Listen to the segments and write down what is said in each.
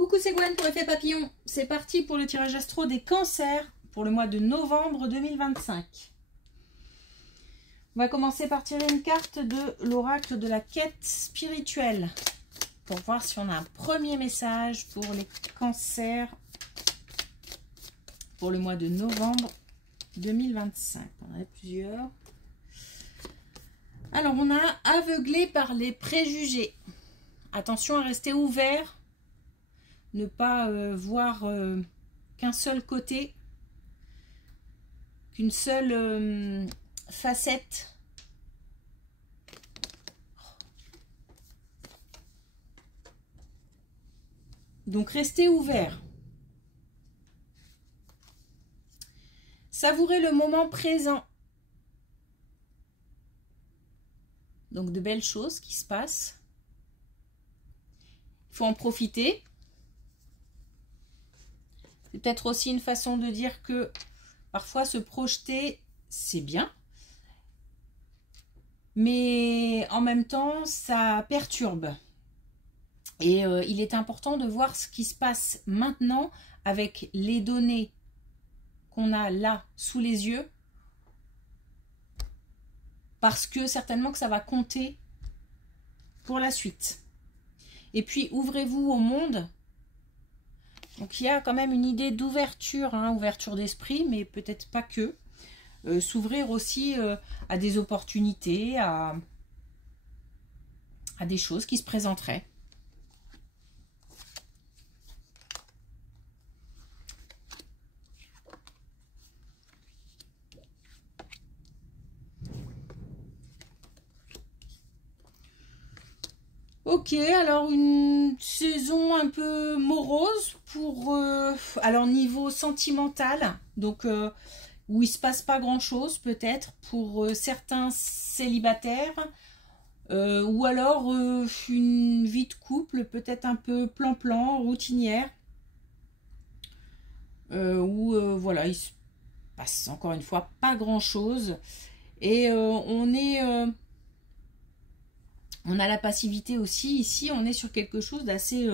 Coucou, c'est Gwen pour Effet Papillon. C'est parti pour le tirage astro des cancers pour le mois de novembre 2025. On va commencer par tirer une carte de l'oracle de la quête spirituelle pour voir si on a un premier message pour les cancers pour le mois de novembre 2025. On en a plusieurs. Alors, on a aveuglé par les préjugés. Attention à rester ouvert. Ne pas voir qu'un seul côté, qu'une seule facette. Donc, restez ouvert. Savourez le moment présent. Donc, de belles choses qui se passent. Il faut en profiter. C'est peut-être aussi une façon de dire que parfois se projeter, c'est bien. Mais en même temps, ça perturbe. Et il est important de voir ce qui se passe maintenant avec les données qu'on a là sous les yeux. Parce que certainement que ça va compter pour la suite. Et puis, ouvrez-vous au monde. Donc, il y a quand même une idée d'ouverture, hein, ouverture d'esprit, mais peut-être pas que. S'ouvrir aussi à des opportunités, à des choses qui se présenteraient. Ok, alors une saison un peu morose pour alors niveau sentimental, donc où il se passe pas grand chose peut-être pour certains célibataires, ou alors une vie de couple peut-être un peu plan-plan, routinière, où voilà, il se passe encore une fois pas grand chose et on a la passivité aussi. Ici, on est sur quelque chose d'assez,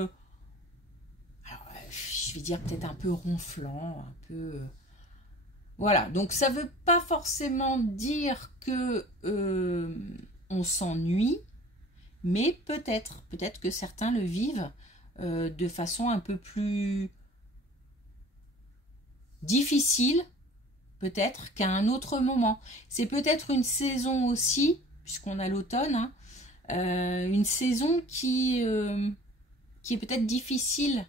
je vais dire peut-être un peu ronflant, un peu... voilà, donc ça ne veut pas forcément dire que on s'ennuie, mais peut-être que certains le vivent de façon un peu plus difficile, peut-être qu'à un autre moment. C'est peut-être une saison aussi, puisqu'on a l'automne, hein, une saison qui est peut-être difficile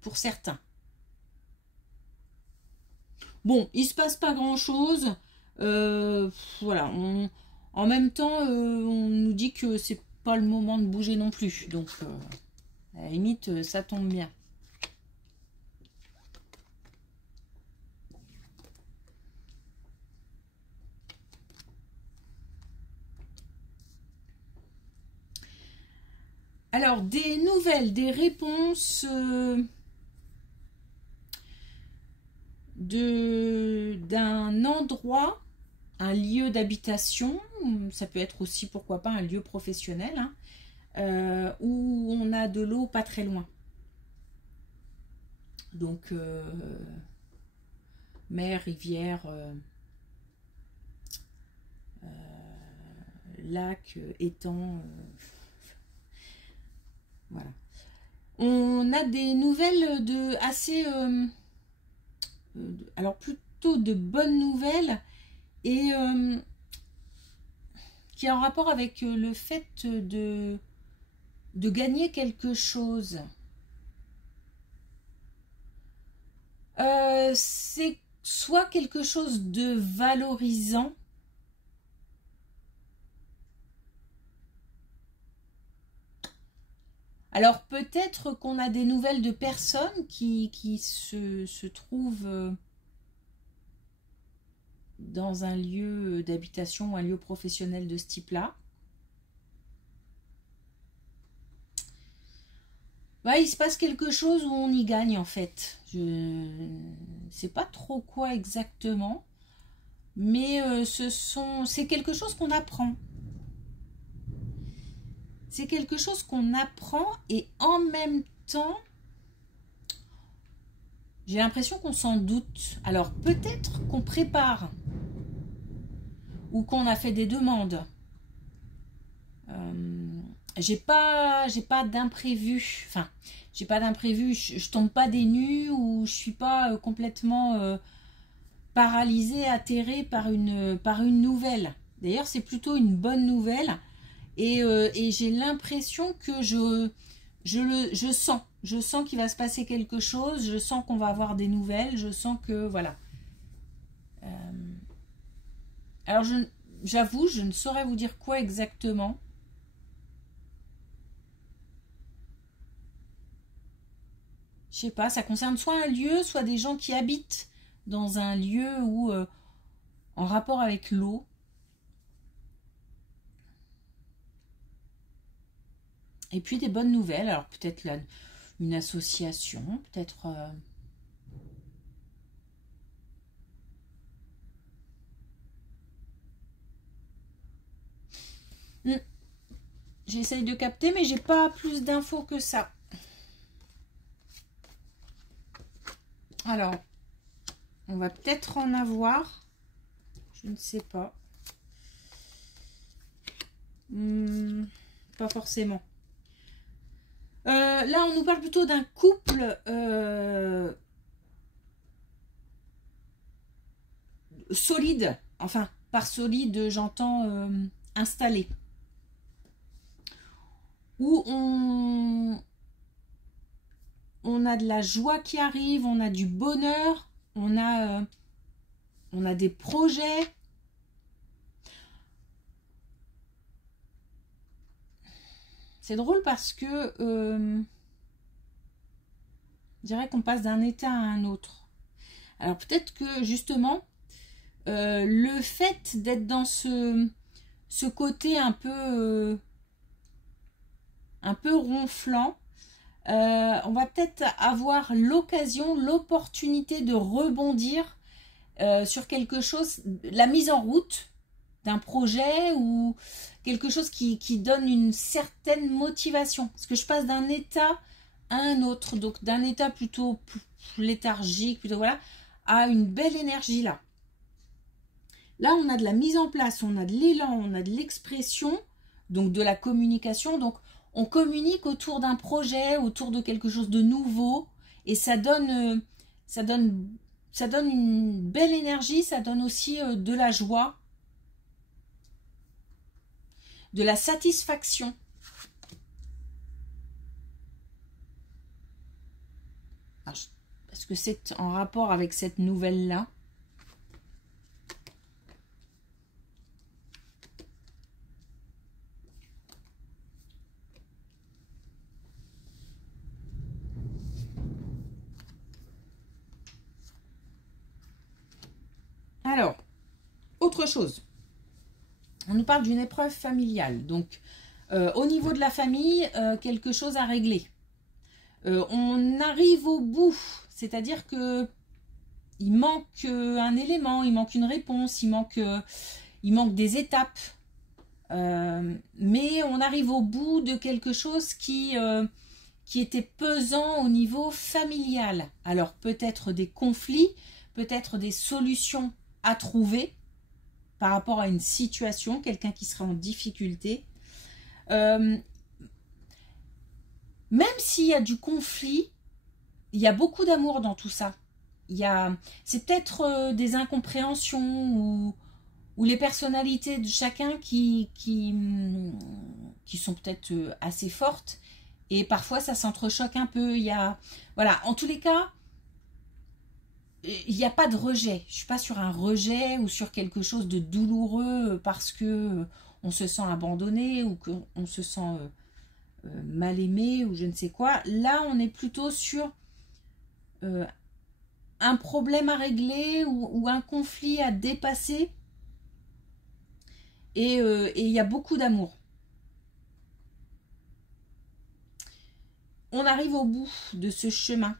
pour certains. Bon, il se passe pas grand chose. Voilà, en même temps, on nous dit que c'est pas le moment de bouger non plus. Donc, à la limite, ça tombe bien. Alors, des nouvelles, des réponses d'un endroit, un lieu d'habitation, ça peut être aussi, pourquoi pas, un lieu professionnel, hein, où on a de l'eau pas très loin. Donc, mer, rivière, lac, étang... voilà. On a des nouvelles de assez... alors plutôt de bonnes nouvelles et qui est en rapport avec le fait de gagner quelque chose. C'est soit quelque chose de valorisant, alors peut-être qu'on a des nouvelles de personnes qui se trouvent dans un lieu d'habitation ou un lieu professionnel de ce type-là. Bah, il se passe quelque chose où on y gagne en fait. Je ne sais pas trop quoi exactement, mais c'est quelque chose qu'on apprend. C'est quelque chose qu'on apprend et en même temps, j'ai l'impression qu'on s'en doute. Alors peut-être qu'on prépare ou qu'on a fait des demandes. J'ai pas d'imprévu. Enfin, j'ai pas d'imprévu. Je tombe pas des nues ou je suis pas complètement paralysée, atterrée par une nouvelle. D'ailleurs, c'est plutôt une bonne nouvelle. Et j'ai l'impression que je sens qu'il va se passer quelque chose, je sens qu'on va avoir des nouvelles, je sens que, voilà. Alors, j'avoue, je ne saurais vous dire quoi exactement. Je sais pas, ça concerne soit un lieu, soit des gens qui habitent dans un lieu où, en rapport avec l'eau. Et puis des bonnes nouvelles, alors peut-être une association, peut-être... J'essaye de capter, mais j'ai pas plus d'infos que ça. Alors, on va peut-être en avoir. Je ne sais pas. Pas forcément. Là, on nous parle plutôt d'un couple solide. Enfin, par solide, j'entends installé. Où on a de la joie qui arrive, on a du bonheur, on a des projets. C'est drôle parce que je dirais qu'on passe d'un état à un autre. Alors peut-être que justement, le fait d'être dans ce côté un peu ronflant, on va peut-être avoir l'occasion, l'opportunité de rebondir sur quelque chose, la mise en route d'un projet ou quelque chose qui donne une certaine motivation. Parce que je passe d'un état à un autre, donc d'un état plutôt léthargique, plutôt voilà, à une belle énergie là. Là, on a de la mise en place, on a de l'élan, on a de l'expression, donc de la communication. Donc, on communique autour d'un projet, autour de quelque chose de nouveau, et ça donne une belle énergie, ça donne aussi de la joie, de la satisfaction. Est-ce que c'est en rapport avec cette nouvelle-là? Alors, autre chose. On nous parle d'une épreuve familiale. Donc, au niveau de la famille, quelque chose à régler. On arrive au bout. C'est-à-dire que il manque un élément, il manque une réponse, il manque des étapes. Mais on arrive au bout de quelque chose qui était pesant au niveau familial. Alors, peut-être des conflits, peut-être des solutions à trouver par rapport à une situation, quelqu'un qui serait en difficulté. Même s'il y a du conflit, il y a beaucoup d'amour dans tout ça. C'est peut-être des incompréhensions ou les personnalités de chacun qui sont peut-être assez fortes et parfois ça s'entrechoque un peu. Voilà, en tous les cas, il n'y a pas de rejet. Je ne suis pas sur un rejet ou sur quelque chose de douloureux parce que on se sent abandonné ou qu'on se sent mal aimé ou je ne sais quoi. Là, on est plutôt sur un problème à régler ou un conflit à dépasser. Et il y a beaucoup d'amour. On arrive au bout de ce chemin.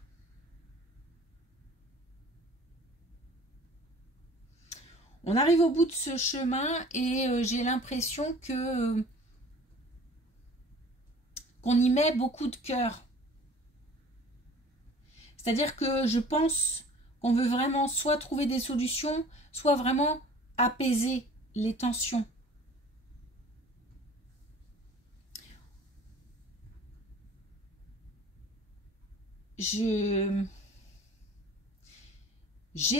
On arrive au bout de ce chemin et j'ai l'impression que qu'on y met beaucoup de cœur. C'est-à-dire que je pense qu'on veut vraiment soit trouver des solutions, soit vraiment apaiser les tensions. J'ai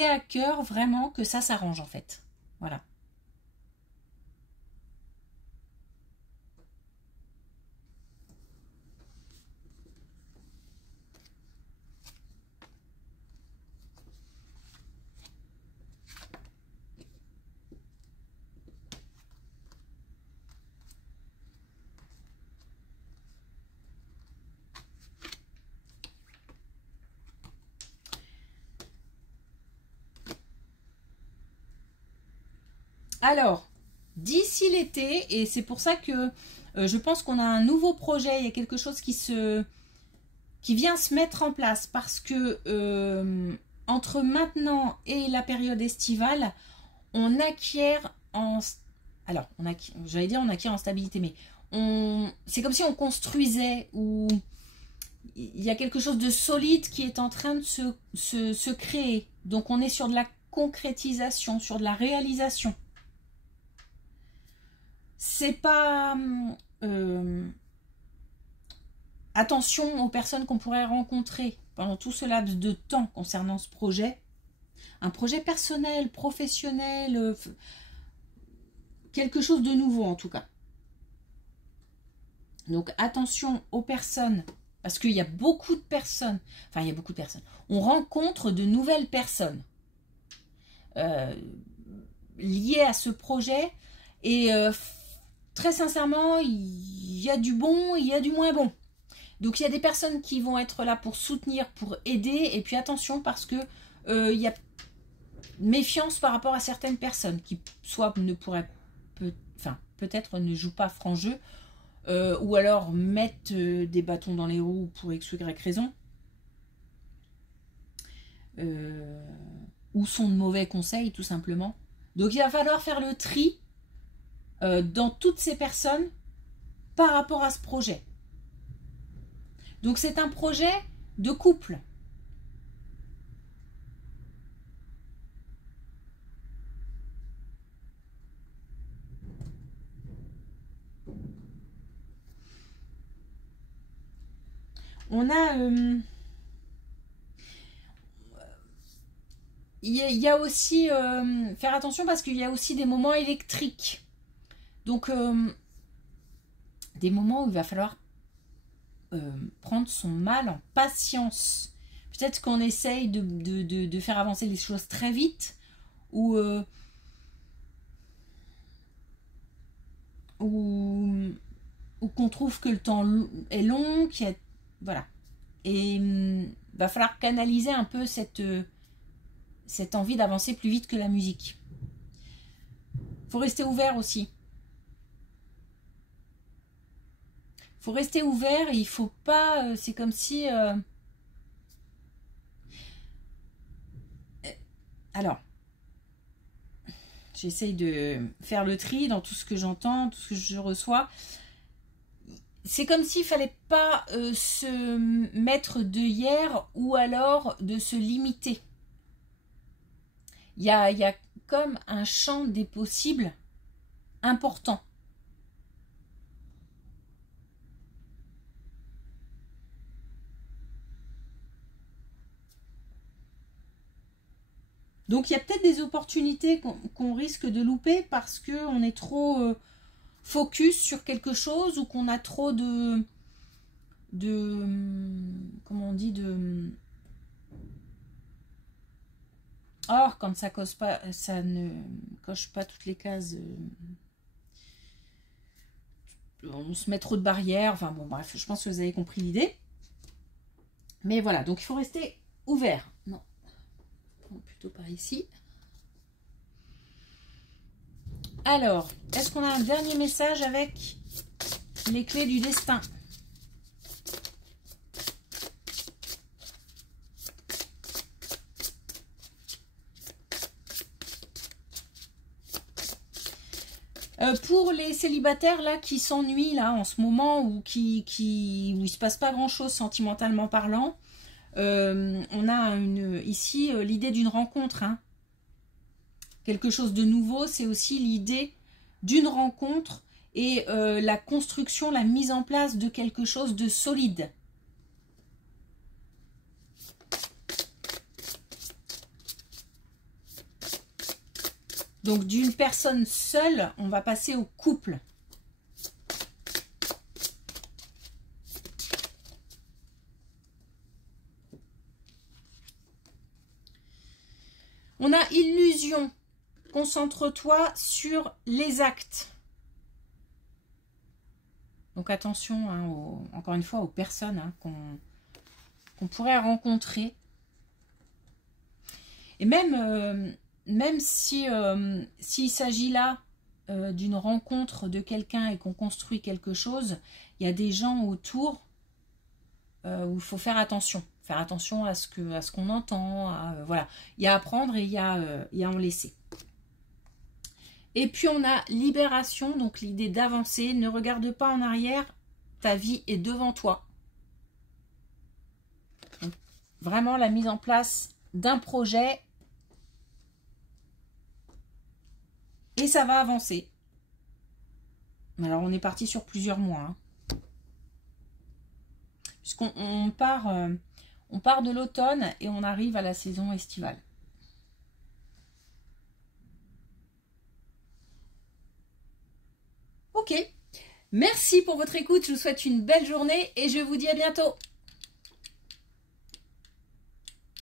à cœur vraiment que ça s'arrange en fait. Voilà. Alors, d'ici l'été, et c'est pour ça que je pense qu'on a un nouveau projet, il y a quelque chose qui vient se mettre en place parce que entre maintenant et la période estivale, on acquiert en... Alors, j'allais dire on acquiert en stabilité, mais c'est comme si on construisait ou il y a quelque chose de solide qui est en train de se créer. Donc, on est sur de la concrétisation, sur de la réalisation. C'est pas... attention aux personnes qu'on pourrait rencontrer pendant tout ce laps de temps concernant ce projet. Un projet personnel, professionnel, quelque chose de nouveau en tout cas. Donc attention aux personnes, parce qu'il y a beaucoup de personnes, enfin il y a beaucoup de personnes, on rencontre de nouvelles personnes liées à ce projet et très sincèrement, il y a du bon, il y a du moins bon. Donc il y a des personnes qui vont être là pour soutenir, pour aider, et puis attention parce que il y a méfiance par rapport à certaines personnes qui soit ne pourraient, peut-être ne jouent pas franc jeu, ou alors mettent des bâtons dans les roues pour X ou Y raison, ou sont de mauvais conseils tout simplement. Donc il va falloir faire le tri dans toutes ces personnes par rapport à ce projet. Donc c'est un projet de couple. On a... il y a aussi... faire attention parce qu'il y a aussi des moments électriques. Donc, des moments où il va falloir prendre son mal en patience. Peut-être qu'on essaye de faire avancer les choses très vite ou qu'on trouve que le temps est long, qu'il y a, voilà. Et va falloir canaliser un peu cette envie d'avancer plus vite que la musique. Faut rester ouvert aussi. Faut rester ouvert, il faut pas... c'est comme si... Alors, j'essaye de faire le tri dans tout ce que j'entends, tout ce que je reçois. C'est comme s'il ne fallait pas se mettre d'œillères ou alors de se limiter. Il y a comme un champ des possibles important. Donc il y a peut-être des opportunités qu'on risque de louper parce qu'on est trop focus sur quelque chose ou qu'on a trop comment on dit, or quand ça coche pas, ça ne coche pas toutes les cases, on se met trop de barrières, enfin bon bref, je pense que vous avez compris l'idée. Mais voilà, donc il faut rester ouvert. Non, plutôt par ici. Alors, est-ce qu'on a un dernier message avec les clés du destin? Pour les célibataires là qui s'ennuient là en ce moment ou où il se passe pas grand chose sentimentalement parlant, On a ici l'idée d'une rencontre. Hein. Quelque chose de nouveau, c'est aussi l'idée d'une rencontre et la construction, la mise en place de quelque chose de solide. Donc d'une personne seule, on va passer au couple. On a illusion. Concentre-toi sur les actes. Donc attention, hein, encore une fois, aux personnes hein, qu'on pourrait rencontrer. Et même si s'il s'agit là d'une rencontre de quelqu'un et qu'on construit quelque chose, il y a des gens autour où il faut faire attention. Faire attention à ce qu'on entend. Voilà. Il y a à prendre et il y a à en laisser. Et puis on a libération, donc l'idée d'avancer. Ne regarde pas en arrière, ta vie est devant toi. Donc, vraiment la mise en place d'un projet. Et ça va avancer. Alors on est parti sur plusieurs mois. Hein. Puisqu'on part de l'automne et on arrive à la saison estivale. Ok, merci pour votre écoute, je vous souhaite une belle journée et je vous dis à bientôt.